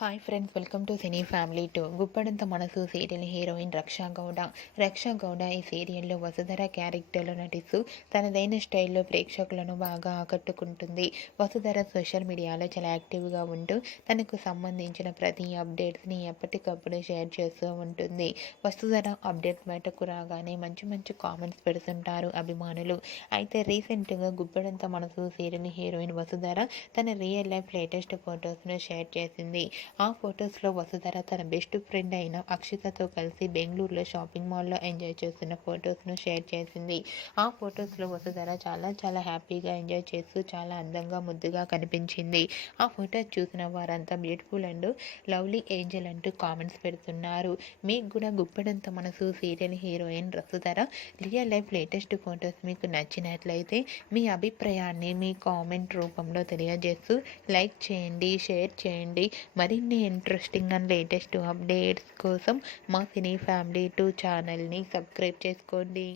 Hi friends, welcome to cine family 2. Guppedantha మనసు serial heroine రక్షా గౌడ ఈ సీరియల్లో వసుధర క్యారెక్టర్లో నటిస్తూ తనదైన స్టైల్లో ప్రేక్షకులను బాగా ఆకట్టుకుంటుంది. వసుధర సోషల్ మీడియాలో చాలా యాక్టివ్గా ఉంటూ తనకు సంబంధించిన ప్రతి అప్డేట్స్ని ఎప్పటికప్పుడు షేర్ చేస్తూ ఉంటుంది. వసుధర అప్డేట్స్ బయటకు రాగానే మంచి మంచి కామెంట్స్ పెడుతుంటారు అభిమానులు. అయితే రీసెంట్గా గుప్పడంత మనసు సీరియల్ హీరోయిన్ వసుధర తన రియల్ లైఫ్ లేటెస్ట్ ఫొటోస్ను షేర్ చేసింది. ఆ ఫొటోస్లో వసుధర తన బెస్ట్ ఫ్రెండ్ అయిన అక్షితతో కలిసి బెంగళూరులో షాపింగ్ మాల్లో ఎంజాయ్ చేస్తున్న ఫొటోస్ను షేర్ చేసింది. ఆ ఫొటోస్లో వసుధర చాలా హ్యాపీగా ఎంజాయ్ చేస్తూ చాలా అందంగా ముద్దుగా కనిపించింది. ఆ ఫొటోస్ చూసిన వారంతా బ్యూటిఫుల్ అండ్ లవ్లీ ఏంజల్ అంటూ కామెంట్స్ పెడుతున్నారు. మీకు కూడా గుప్పెడంత మనసు serial heroine Vasudhara real life latest photos మీకు నచ్చినట్లయితే మీ అభిప్రాయాన్ని మీ కామెంట్ రూపంలో తెలియజేస్తూ లైక్ చేయండి, షేర్ చేయండి. మరిన్ని ఇంట్రెస్టింగ్ అండ్ లేటెస్ట్ అప్డేట్స్ కోసం మా సినీ ఫ్యామిలీ 2 ఛానల్ని సబ్స్క్రైబ్ చేసుకోండి.